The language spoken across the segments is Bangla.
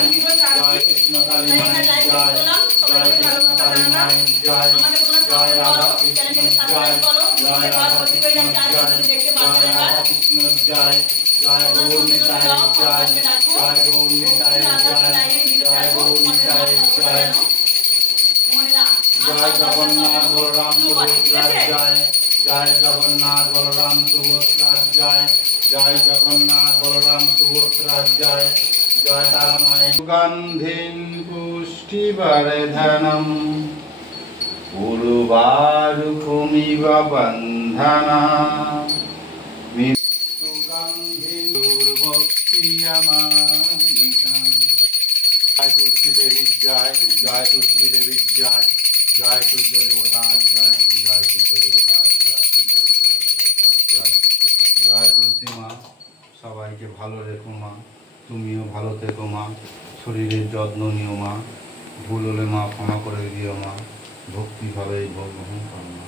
জয় জয় কৃষ্ণ কালী মায়ের জয় জয় কৃষ্ণ কালী মায়ের জয় জয় রাধা কৃষ্ণ জয় জয় রাধা কৃষ্ণ জয় জয় রাধা কৃষ্ণ জয় জয় গৌর নিতাই জয় জয় গৌর নিতাই জয় জয় গৌর নিতাই জয় জয় জগন্নাথ বলরাম সুভদ্রা জয় জয় জগন্নাথ বলরাম সুভদ্রা জয় জয় জগন্নাথ বলরাম সুভদ্রা জয় জয় তারা মায়ের সুগন্ধিন পুষ্টিবর্ধনম উর্বারুকমিব বন্ধনা সুগন্ধিন দুর্ভক্ষিয়মানিতা জয় তুলসী দেবীর জয় জয় তুলসী দেবীর জয় জয় সূর্য দেবতার জয় জয় সূর্য দেবতার জয় জয় জয় তুলসী মা সবাইকে ভালো রেখো মা তুমিও ভালো থেকো মা শরীরের যত্ন নিও মা ভুল হলে মা ক্ষমা করে দিও মা ভক্তি ভাবে ভোগ গ্রহণ করো মা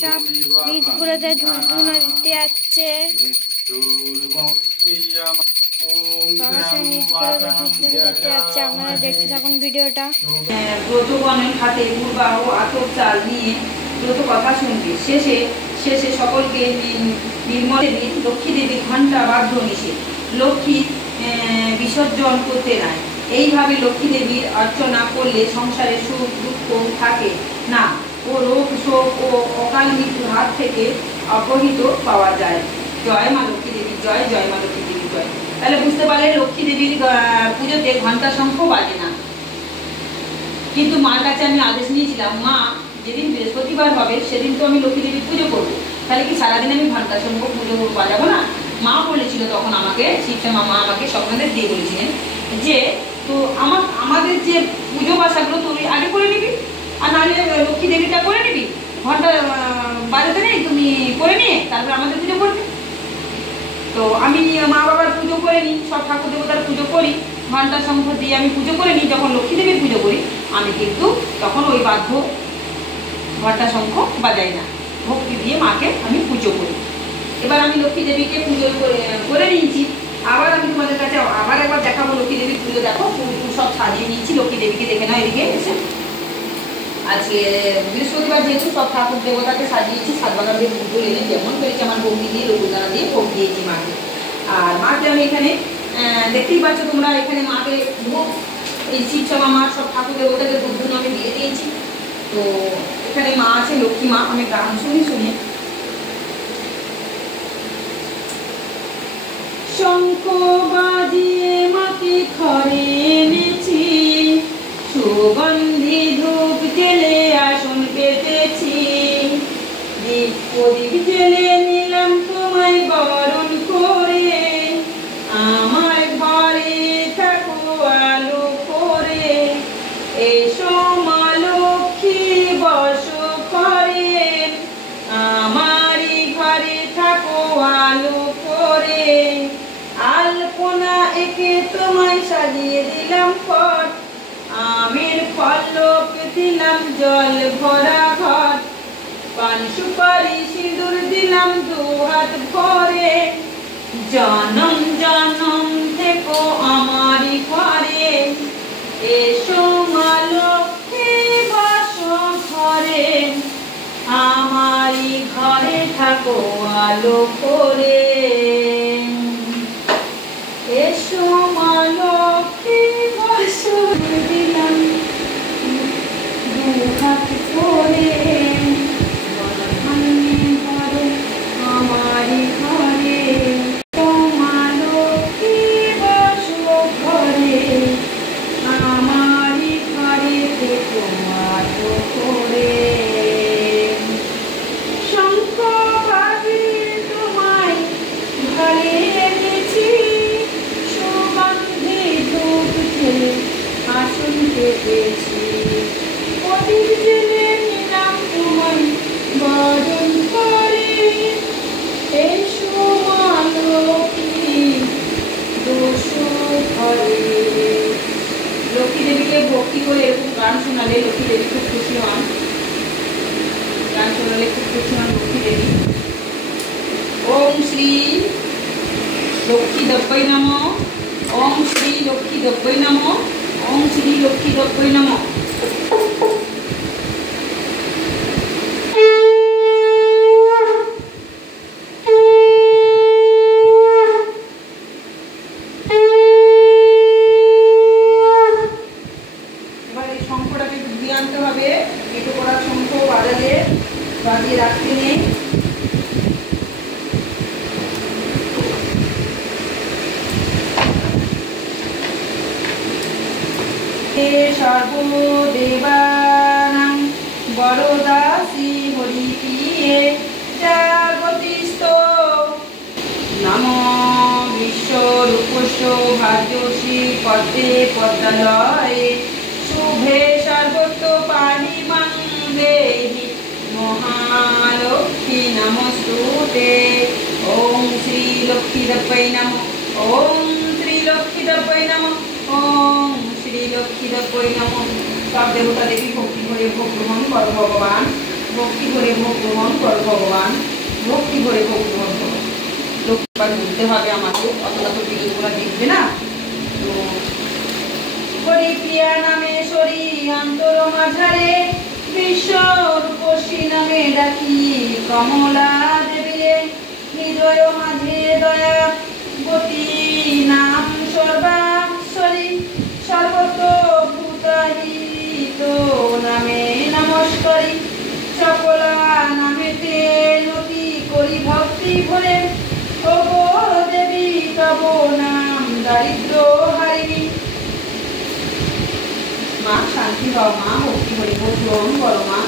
সব বীজগুলোতে ধূপধুনা দিতে যাচ্ছে আপনারা দেখতে থাকুন ভিডিওটা। ব্রতগণের হাতে পূর্বা ও আতপ চাল নিয়ে ব্রত কথা শুনবে। শেষে সকলকে নির্মল দেবী লক্ষ্মী দেবী ঘণ্টা বাদ্য নিষেধ লক্ষ্মী বিসর্জন করতে নাই। এইভাবে লক্ষ্মী দেবীর অর্চনা করলে সংসারে সুখ দুঃখ থাকে না ও রোগ শোক ও অকাল মৃত্যুর হাত থেকে অপহৃত পাওয়া যায়। জয় মা লক্ষ্মী দেবীর জয় জয় মা লক্ষ্মী দেবীর জয়। তাহলে বুঝতে পারলে লক্ষ্মী দেবীর পুজোতে ঘণ্টা শঙ্খ বাজে না, কিন্তু মার কাছে আমি আদেশ নিয়েছিলাম মা যেদিন বৃহস্পতিবার হবে সেদিন তো আমি লক্ষ্মী দেবীর পুজো করবো, তাহলে কি সারাদিন আমি ঘণ্টা শঙ্খ পুজো বাজাবো না? মা বলেছিল তখন আমাকে শিবশ্যামা মা আমাকে স্বপ্নদের দিয়ে বলেছিলেন যে তো আমাদের যে পুজো বাসাগুলো তুমি আগে করে নিবি, আর নাহলে লক্ষ্মী দেবীটা করে নিবি, ঘণ্টা বাজাতে নেই তুমি করে নিয়ে তারপরে আমাদের পুজো করবে। তো আমি মা বাবার পুজো করে নিই, সব ঠাকুর দেবতার পুজো করি, ঘণ্টা শঙ্খ দিয়ে আমি পুজো করে নিই। যখন লক্ষ্মী দেবীর পুজো করি আমি কিন্তু তখন ওই বাদ্য ঘণ্টা শঙ্খ বাজাই না, ভক্তি দিয়ে মাকে আমি পুজো করি। এবার আমি লক্ষ্মী দেবীকে পুজো করে নিয়েছি, আবার আমি তোমাদের কাছে আবার একবার দেখাবো লক্ষ্মী দেবীর পুজো। দেখো ফুল সব সাজিয়ে নিচ্ছি, লক্ষ্মী দেবীকে দেখে নাও এদিকে এসে। আজকে বৃহস্পতিবার যেহেতু সব ঠাকুর দেবতাকে সাজিয়েছি, সাতবাগান দিয়ে পুজো এনে যেমন করেছি আমার ভক্তি দিয়ে রঘুদানা দিয়ে ভোগ দিয়েছি মাকে। আর মাকে আমি এখানে দেখতেই পাচ্ছ তোমরা, এখানে মাকে ভোগ এই শিবশ্যামা মার সব ঠাকুর দেবতাকে দুধ আমি দিয়ে দিয়েছি। তো এখানে মা আছে লক্ষ্মী মা, আমি গান শুনি। শঙ্খ বাজিয়ে মাকে ঘরে এনেছি, সুগন্ধি ধূপ জেলে আসন পেতেছি, দীপ প্রদীপ জেলে নিলাম তোমায় বরণ করে, আমার ঘরে থাকো আলো করে, এসো মা লক্ষ্মী বসো ঘরে, আমারই ঘরে থাকো আলো করে, আলপনা এঁকে তোমায় সাজিয়ে দিলাম পট, আমের পল্লব দিলাম জল ভরা ঘট, পান সুপারি সিঁদুর দিলাম দু হাত ভরে, জনম জনম থেকো আমারই ঘরে, এসো মা লক্ষ্মী বসো ঘরে, আমারই ঘরে থাকো আলো করে, এসো মা লক্ষ্মী বসো দিলাম দু হাত করে, আমারই ঘরে মা লক্ষ্মী বসো ঘরে, আমারই ঘরে থেকো আলো করে, শঙ্খ বাজিয়ে তোমায় ঘরে এনেছি, সুগন্ধি ধূপ জেলে আসন পেতেছি, প্রদীপ জেলে নিলাম তোমায় বরণ করে, এসো মা লক্ষ্মী বসো ঘরে। লক্ষ্মী দেবীকে ভক্তি করে এরকম গান শোনালে লক্ষ্মী দেবী খুব খুশি হন, গান শোনালে খুব খুশি হন লক্ষ্মী দেবী। ওম শ্রী লক্ষ্মী দব্বৈ নমঃ। ওম শ্রী লক্ষ্মী দব্বৈ নমঃ। ওম শ্রী লক্ষ্মী দব্বৈ নমঃ। এবার এই শঙ্খটাকে একটু ঘুরিয়ে আনতে হবে। একটু করা শঙ্খ বাজিয়ে রাখতে নেই। সর্বদেবানাং বরদাসী হরিপ্রিয়ে জাগতিস্থ নমো বিশ্বরূপস্য ভাগ্যশ্রী পদ্মে পদ্মালয়ে শুভে সর্বত্র পাণিমাং দেহি মহালক্ষ্মী নমস্তুতে। ওম শ্রী লক্ষ্মী দব্বৈ নমঃ। ওম শ্রী লক্ষ্মী দব্বৈ নমঃ। ওম শ্রী লক্ষ্মী দব্বৈ নমঃ। সব দেবতা দেবী ভক্তি করে ভোগ গ্রহণ করো ভগবান। ভক্তি করে ভোগ গ্রহণ করো ভগবান। ভক্তি করে ভোগ গ্রহণ করো। লোকবার বলতে হবে আমাকে, অতটা তো ভিডিওগুলো দেখবে না। তো হরিপ্রিয়া নামেশ্বরী অন্তর মাঝারে বিশ্বরূপসী নামে ডাকি কমলা দেবীরে হৃদয় মাঝে দয়াবতী নাম সর্বাশ্বরী সর্বত্র ভূতাহিত নামে নমস্কারী সকলা নামেতে নতি করি ভক্তি ভরে ও দেবী তব নাম দারিদ্র হারিণী। মা শান্তি হও মা, ভক্তি করে গ্রহণ করো মা।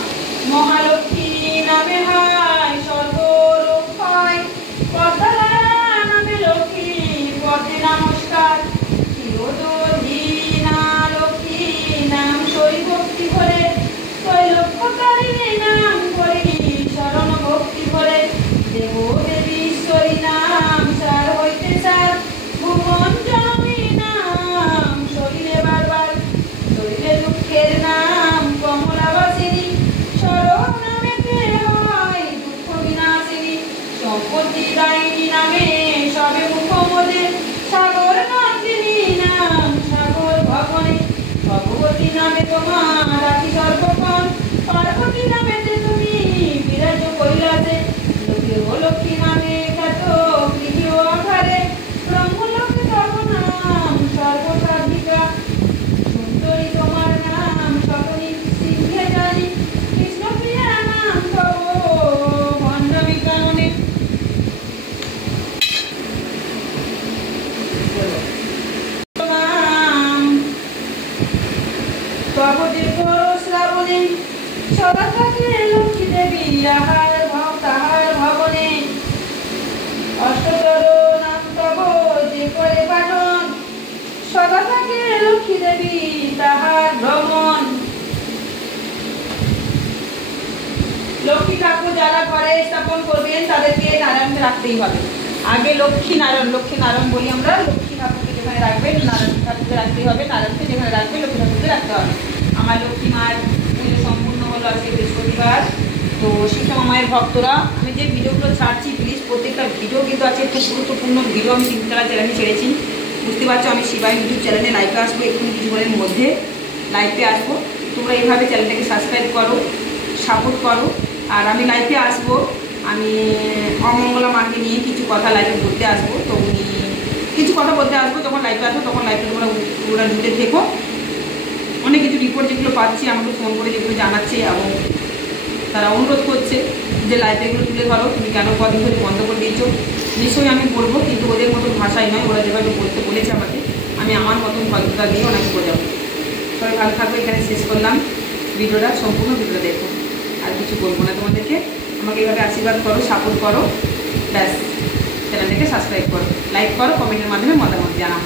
মহালক্ষ্মী নামে হয় সর্বরোগ হয়, পদ্মালয়া নামে লক্ষ্মী পদে নমস্কার। চিরদর্হিনা লক্ষ্মী নাম শরী ভক্তি ভরে, কৈলক্যকারিণী নাম করি শরণ ভক্তি ভরে। দেব দেবীশ্বরী নাম সার হইতে সার, ভুবন জননী নাম শরীরে বারবার। শরীরে দুঃখের নাম কমলাবাসিনী, শরণ নামেতে হয় দুঃখ বিনাশিনী। সম্পত্তি দায়িনী নামে সবে মুখমদে, সাগর নন্দিনী নাম সাগর ভবনে। ভগবতী নামে তোমার রাখি সর্বক্ষণ, পার্বতী নামেতে তুমি বিরাজ কৈলাসে। লোকে ও লক্ষ্মী নামে খ্যাত গৃহ আঘারে, ব্রহ্মলোকে তব নাম সর্বসাধিকা। সুন্দরী তোমার নাম সকলি সিংহে জানি, কৃষ্ণপ্রিয়া নাম তব ভণ্ডামি কারণে। তব দীর্ঘ শ্রাবণে সদা থাকে লক্ষ্মী দেবী আহার তাহার ভবনে। অষ্টতর নাম তব যে করে পাঠন, সদা থাকে লক্ষ্মী দেবী তাহার ভ্রমণ। লক্ষ্মী ঠাকুর যারা ঘরে স্থাপন করবেন তাদেরকে নারায়ণকে রাখতেই হবে। আগে লক্ষ্মী নারায়ণ বলি আমরা। লক্ষ্মী ঠাকুরকে যেখানে রাখবেন নারায়ণ ঠাকুরকে রাখতেই হবে, নারায়ণকে যেখানে রাখবেন লক্ষ্মী ঠাকুরকে রাখতে হবে। আমার লক্ষ্মী মার পুজো সম্পূর্ণ হলো আজকে বৃহস্পতিবার। তো সীতা মায়ের ভক্তরা, আমি যে ভিডিওগুলো ছাড়ছি প্লিজ প্রত্যেকটা ভিডিও কিন্তু আছে খুব গুরুত্বপূর্ণ ভিডিও। আমি তিনতলা চ্যানেলে ছেড়েছি, বুঝতে পারছো। আমি শিবাই ইউটিউব চ্যানেলে লাইভে আসবো, এক্ষুনি কিছুক্ষণের মধ্যে লাইভে আসবো। তোমরা এইভাবে চ্যানেলটাকে সাবস্ক্রাইব করো, সাপোর্ট করো। আর আমি লাইভে আসবো, আমি অমঙ্গলা মাকে নিয়ে কিছু কথা লাইভে বলতে আসবো। তো উনি কিছু কথা বলতে আসবো, তখন লাইভে আসবো, তখন লাইভে তোমরা ঢুকে থেকো। অনেক কিছু রিপোর্ট যেগুলো পাচ্ছি আমাকে ফোন করে যেগুলো জানাচ্ছে, এবং তারা অনুরোধ করছে যে লাইভেগুলো তুলে ধরো, তুমি কেন কদিন ধরে বন্ধ করে দিয়েছো। নিশ্চয়ই আমি বলবো, কিন্তু ওদের মতো ভাষায় নয়। ওরা যেভাবে বলতে বলেছে আমাকে, আমি আমার মতন ভদ্রতা দিয়ে ওনাকে বোঝাবো। সবাই ভালো থাকবে। এখানে শেষ করলাম ভিডিওটা, সম্পূর্ণ ভিডিও দেখো। আর কিছু বলবো না তোমাদেরকে। আমাকে এভাবে আশীর্বাদ করো, সাপোর্ট করো, ব্যাস। চ্যানেলটাকে সাবস্ক্রাইব করো, লাইক করো, কমেন্টের মাধ্যমে মতামত জানাও।